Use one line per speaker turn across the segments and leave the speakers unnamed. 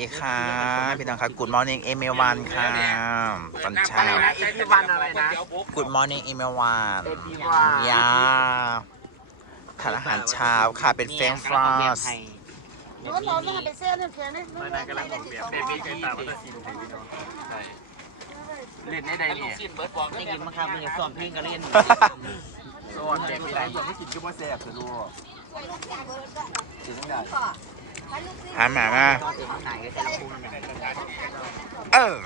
ดีค่ะพี่น้องครับ Good morning เอเมวันค่ะตอนเช้า
เอพีวันอะไรนะ
Good morning เอเมวัน
เอพีวัน
ยาทานอาหารเช้าค่ะเป็นเฟรนช์ฟรายส์
น้องเราไปเส้นเขียนนี่น้อง
นายกำลังบอกแบบเบบี้เคยตามวัตถุศิลป์ไทยพี่น้องใช่เล่นได้ใดเนี่ย
ได้กินมะขามมันจะซ้อมเพลงก็เล่น
โซนเด็กมีหลายส่วนที่กินก็บ่แซ่บคือรู้กินทั้งได้
หาหมามา
ก็คือไหนก็จะคุ้ม
เออ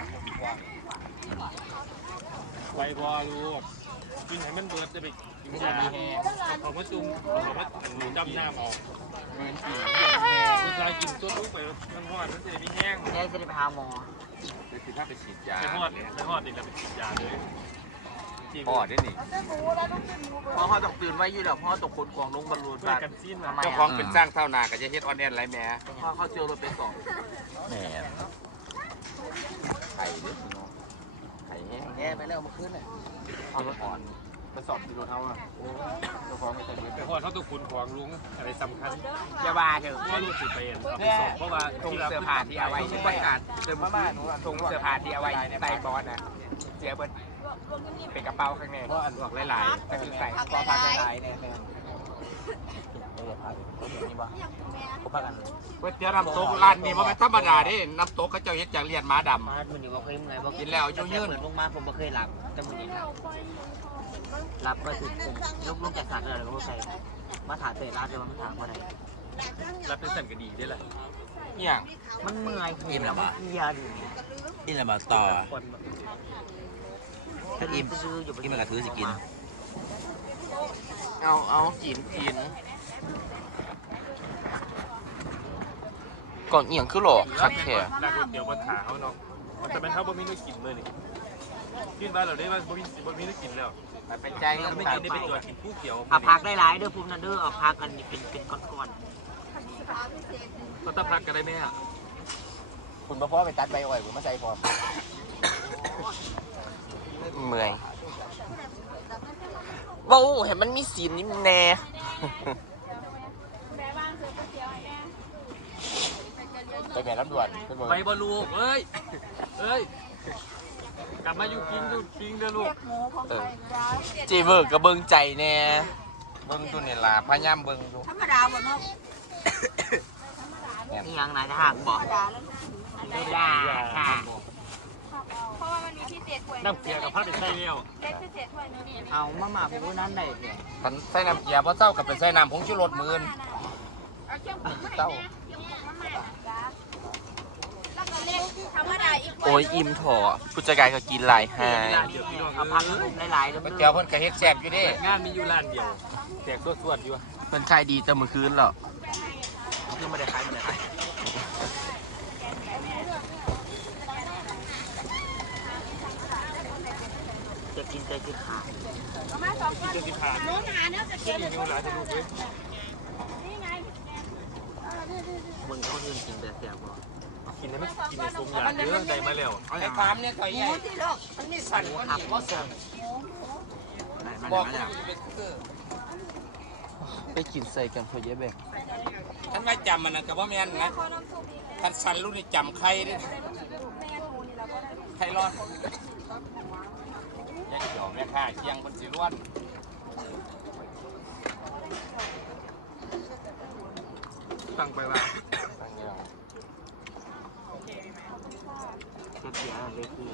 ไวบอลูกกินให้มันเบิร์ดจะไปกินยาของมะตุ้มของมะหนูดำหน้าเมาคุณชายกินตัวลูกไปมันหอดมันจะมีแห้ง
แค่จะไปหาหมอ
คือถ้าไปฉีดยา
ไปหอดอีกแล้วไปฉีดยาเลย
พอได้นี่
เพราะเขาต้องตื่นไว้อยู่แล้วเพราะตกคนกองลงบอลลูน
เพื่อกันซีนมา
เจ้าของเป็นสร้างเท่านาก็จะเฮ็ดออนแอนไรแม่
เพราะเขาเจอรถไปสอง
แหม
ไข่เด้อพี่น้องไข่แห้ง
แย่ไปแล้วเมื่อคืนเลย
เอารถอ่อนมาสอบกิโลเท่าอ่ะโอ้เจ้าของไม่ใช่เบิร์ด
ไปหอดเขาตัวคุณของลุงอะไรสำคัญ
อย่าบาเถอะ
ว่าลูกสิไปเพราะว่า
ทงเสื้อผ้าที่เอาไว้ชุดประกาศเสื้อผ้าหนูทงเสื้อผ้าที่เอาไว้ใส่บอลน่ะเสียเบิร์ดเป็นกระเป๋าข้างในเพราะอันบอกหลายๆก็คือใส่กอผ้าหลายๆเนี่ยเขาพักกัน
ก๋วยเตี๋ยวน้ำตกร้านนี้มันไม่ธรรมดาเด้น้ำตกเขาเจ้าเฮ็ดจากเลียนม้าดำ
มาวันนี้ว่าเคยเมื่อยว่า
กินแล้วยุ่งๆ
เหมือนลงมาผมไม่เคยหลับแต่วันนี้รับก็คือผมลูกจากสารอะไรก็ไม่ใช่มาถามเตะร้านเดียวมาถามว่าไหน
รับเป็นสั่นก็ดีได้แหละ
เนี่ย
มันเมื่อยเยียน
อินละมาต่อ
คน
ถ้าอิ่มกินมันกระถือสิกิน
เอากินก่อนเอียงคือหลอกคักแท้
ร้านก๋วยเตี๋ยวบนขาเขาเนาะแต่เป็นเท่าบะหมี่นึกกินเลยนี่กินบ้านเราได้ว่าบะหมี่นึกกินแล้ว
เป็นใจ
เรา
ก็
ไม่
ไม่
กินได้
ไป
เป็นตัวกินผู้เขียว
เอาพักได้หลายเด้อภูมินันเด้อเอาพักกันเป็นก้อน
เราต้องพักกันได้ไหมอ่ะ
คุณพ่อไปตัดใบอ้อยผมมาใส่พอเมื่อยว้าวเห็นมันมีสีนี่แน่ไปแม่ลำดวนเป็น
ไปบอลูกเอ้ยกลับมาอยู่กินเด้อลูก
จีเบิร์กกับเบิงใจแน่เบิงตัวนี่ล่ะพยายามเบิงดู
ธรรมดาหมดเนาะ
ๆนี่ยังนายทหารบอกไม่ได้ค่ะ
เพราะว่ามันมีพิเศษถ้วย
น้ำเกลือกับผ้าเป็นไส้เลี้ยว
เล็กพิเศษถ้วยนึงนี่
เอามาผมรู้นั้นได้เนี่ย
มันใส่น้ำเกียร์เพราะเจ้ากับเป็นใส่น้ำผงชูรสมือน
เอาเครื่องปรุงมาให้
เจ้า
นะเครื่องปรุงมาให้จ้าแล้วก็เล็กธรรมดาอีก
โอ้ยอิ่มถอผู้จัดการก็กินหลายหาย
เดี๋ยวพี่น้อง
เอาพักให้ผมหลายๆเด้อ
ก๋วยเตี๋ยวเพิ่นก็เฮ็ดแซ่บอยู่เด้
งานมีอยู่ร้านเดียวแจกสวดอยู่
เพิ่นขายดีแต่มื้อคืนหรอ
คือไม่ได้ขายไม่ได้ขายจะกินใจคือขาด
ประมาณ2ก้อน
เดือนที่ผ่าน
น้องหาเนื้อจะ
ที่
เกี่ยว
อยู่ร้านจะลูกเลย
นี่ไง
มึงคนอื่นกินแต่เสียบ่
กินให้มันกินในซุ้มยาเยอะได้มาแล้ว
ไอ้ความเนี่ยก็ใหญ่มันมีสันกว่านี้บ่ส่งบอกกูจะเป็นคือไปกินใส่กันเพื่อเยอะแบ่งท่านว่าจำมันนะกับว่าแม่นนะท่านสันรุ่นนี้จำใครเด้ใครรอดแยกหยอกแยกข่าเคียงบนสีล้วน
ตั้งไปว่า
จะเสียเลยคือ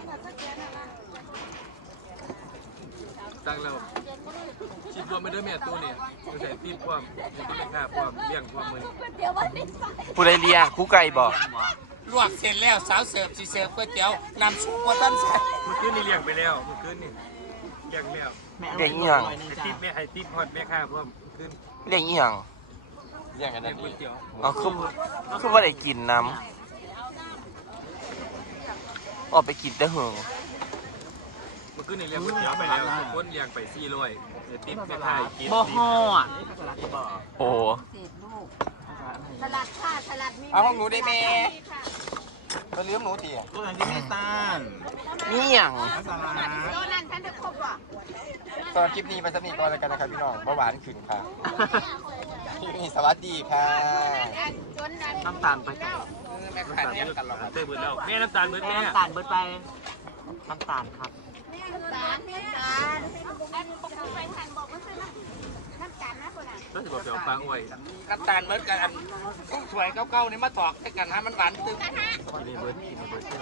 ตั้งแล้วคิดว่าไม่ได้แม่ตัวเนี่ยไม่ใช่ตีความไม่ได้ค่าความเลี้ยงความมือ
ผู้ใดเลียผู้ไก่บอกลวกเสร็จแล้วสาวเสิร์ฟสิเสิร์ฟก๋วยเตี๋ยวน้ำซุปว่าท่านใส่
เมื่อคืนนี่เลี้ยงไปแล้วเมื่อคืนนี่เลี้ยงแล้ว
เลี้ยงอีหยัง
ไอ้ติ๊บแม่ไอ้ติ๊บพอดแม่ค่าเพิ่มขึ้น
เลี้ยงอีหยังเลี้ยงกัน
เลี้ย
นะ
งก๋วยเตี๋ยว
อ๋อคือว่าได้กินน้ำออกไปกินแต่เหิง
เมื่อคืนนี่เลี้ยงก๋วยเตี๋ยวไปแล้วทุกคนเลี้ยงไป400ไอ้ติ๊บแม่ค่ากิน
บ่ห่ออ่ะ
โอ้
สลัดค่ะสลัดมี
เอาของหนูได้แม่ไปเลี้ยงหนูที
ตัวนั้นที่ไม่ต้าน
นี่หยัง
สลัด
โดนัทฉันจะครบว่ะ
ตอนคลิปนี้ไปสำนีก่อนแล้วกันนะครับพี่น้องเบาหวานขึ้นค่ะ
สวัสดีค่ะ
น้ำตาลไปก่อน
แม่ขาดเนี่ยกันหรอก
เต้เบิร์ดแล้วแม่น้ำตาลเบิร์ดแม่
น้ำตาลเบิดไปน้ำตาลครับ
ก็จะบอกเดี๋ยวปลาอ้วย
น้ำตาลเหมือนกันอันสวยเก้าๆนี่มาตอกให้กันฮะมันหวานตึง
กินในเบิร์ดกินในเบิร์ด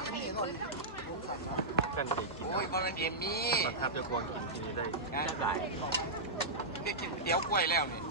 กันเด็กกิน
โอ้ยมันเป็นเอมมี่
บังคับจะควงกินได้
ได้กินเตี๋ยวกล้วยแล้วนี่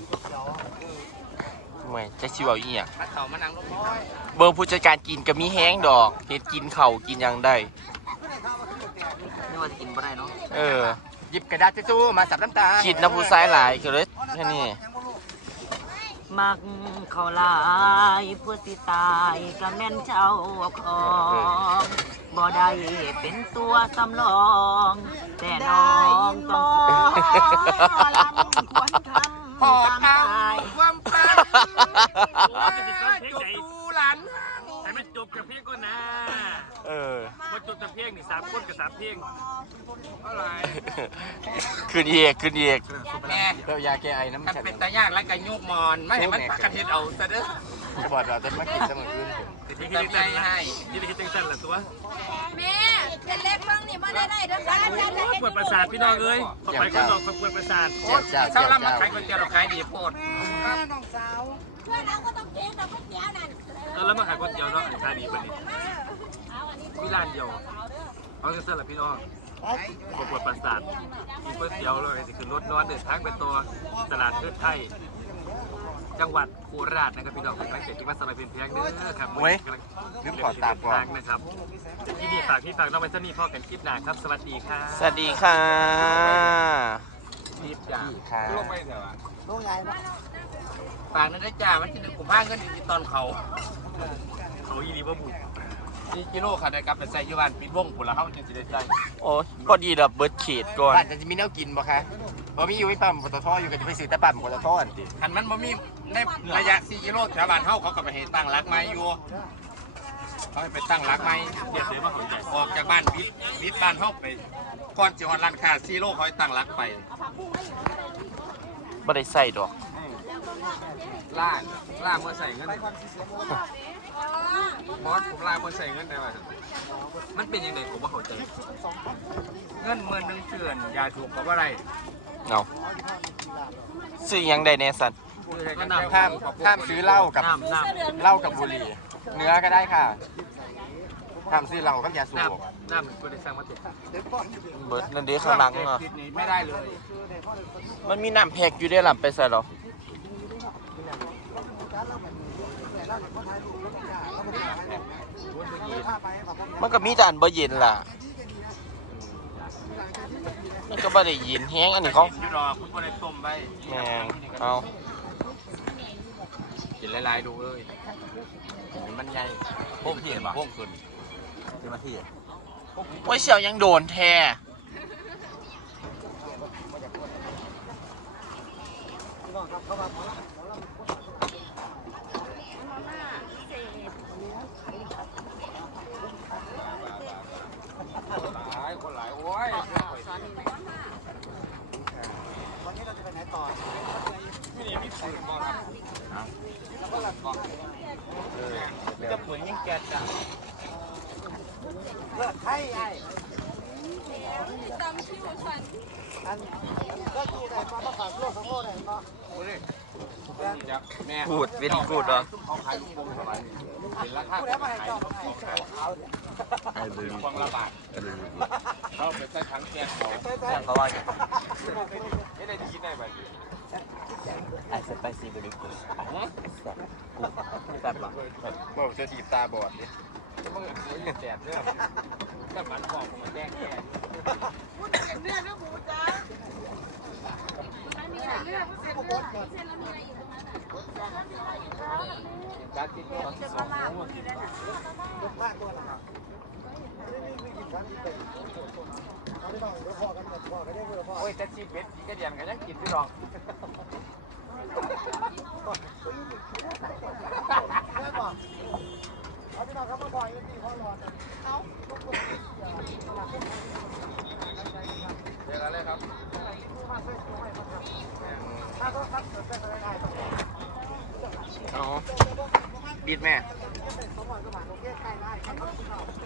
ไม่จะชิวเอาอีก
มาเข่ามานั่งลงน้อย
เบอร์ผู้จัดการกินก็มีแห้งดอกเฮ็ดกินเข่ากินยังได้
ไม่ว่าจะกินบ่ได้เนาะ
เออ
หยิบกระดาษทิชชู่มาสับน้ำตาล
คิดนะผู้ชายหลายก็เลยแค่นี้
มักเขาลายผู้สิตายก็แม่นเจ้าของบ่ได้เป็นตัวสำรอง แต่น้องต้อง
พอทางความฝันจุดดูหลาน
ให้มันจบกับเพียงก่อนนะ
เออ
มาจบกับเพียงนี่3 คนกับ3เพียง
อะไร
ขึ้นเอกขึ้นเอก
แม่
เรายาแก้ไอน้ำ
มัน
ฉัน
เป็นตายากแล้วกันยุกมอนไม่เห็นมันปักกระเทียมเอาซะเด้อ
จะบอกเราจะมากินสมุนขึ้น
ที่คิดจังสั้นละที่คิดจังสั้นละตัว
แม่เป็นเล็กบ้างนี่มาได้เด้อค่ะอาจารย์จะเห็น
ปวดประสาทพี่น้องเอ้ยพอไปก็ลองปวดประสาท
เจ้าเจ้า
เช้า
เจ้า
ล่ำมา
เจ้า
ขายก๋วยเตี๋ยวเราขายดีโพด
เพื่อนเราก็ต้องเจ๊ต้องก๋วยเตี๋ยวนั่น
แล้วมาขายก๋วยเตี๋ยวเนาะขายดีกว่านี้มีร้านเดียวเอาจังสั้นละพี่น้องปวดประสาทกินก๋วยเตี๋ยวเลยจะขึ้นรถนอนเดินทางไปตัวตลาดเทิดไทยจังหวัดโคราชนะครับพี่น้องเป็นนักเตะที่มาสมัยเป็นเพียงเด้อครับลืมขอตามก่อนนะครับที่นี่ฝากพี่ฝากน้องไปสนี่พ่อกันคลิปหน้าครับสวัสดีครับ
สวัสดีค่ะ
รีบจ้า
ค่ะ
ลงไปเถอะฝากนั่นได้จ้ามันจะดึงกุมภาเงินอีตอนเขา
เขาอีรีว่าบุญ
4 กิโลค่ะได้กลับไปใส่ยูบ้านปิดวงผุนแล้วเขาจะได้ใจ
โอ้พอดีดับเบิร์ดเขตก่อน
บ้านจะมีแนวกินบ่คะพอมีอยู่ไม่ปั๊มปตทอยู่ก็จะไปซื้อแต่ปั๊มปตทอันติคันมันบ่มีในระยะ4 กิโลแถวบ้านเฮาเขาก็ไปให้ตั้งรักไม้อยู่เขาให้ไปตั้งรักไม้
เดี๋ยวเสียมาของใหญ่
ออกจากบ้านบิดบ้านเฮาไปก่อนสิฮอดร้านค้า4 โลเขาให้ตั้งรักไป
ไม่ได้ใส่ดอก
ล่าเมื่อใส่เงินบอสผมล่าเมื่อใส่เงินได้ไหมมันเป็นยังไงผมว่าเข้าใจเงิน10,000เถื่อนยาถูกกับอะไร
เอาซื้อยังได้แน่สัน
ห้ามซื้อเหล้ากับ
น้ำ
เหล้ากับบุหรี่เนื้อก็ได้ค่ะห้ามซื้อเหล้ากับยาสูบ
น้ำก็ได้สร้างมาติด
เบิร์ดนั่นเดีข้างหลังอ่ะ
ไม่ได้เลย
มันมีน้ำแพกอยู่ได้หลับไปใส่หรอมันก็มีแต่อันบ่เย็นล่ะมันก็บ่ได้เย็นแห้งอันนี้เขา
ที่รอคุณก็ได้ต้มไป
แม่งเอา
กินหลายๆดูเลยมันใหญ่พวกเหี้ยพวกส่วนที่มาที่
ไว้เสี่ยวยังโดนแท้
คนหลายโอ้ยวันนี้เราจะไปไหนต่อที่นี่มีฝุ่นบ่ครับแล้วก็หลับก่อนจะฝุ่นยิ่งแก่จ้ะเลือดไทยไอ้ตามที่หัวฉันอันก็คือไหนมาประกาศโลกของโลกไหนมาโอ้ยแม่
กูดเวนกูดเหรอ
เขาขายลูกโป่งสบายเป็นราคาขายของความระบาดเขาไปใส่ถังแก๊สของ
เขาว่า
ไม่ได้ยินได้ไหม
ไอ้สไปซี่บริกุสแบบว่า
บอกจะถีบตาบอดดิมึงอย่าแสบเด้อกับมันบอกมันแจ้งแค่เนื้อหมูจ้าการกินตอนที่2โอ้ยแต่ชีวิตกระเดียนกันยังกินพี่รองเราก็มาบ่อยที่พ่อหลอดเอา
เดี๋ยวกันเลยครับ
ถ้าก็ครับเกิดอะไรได้
อ๋อดิดแม่
เขาบอกก็มาโอเคใครได้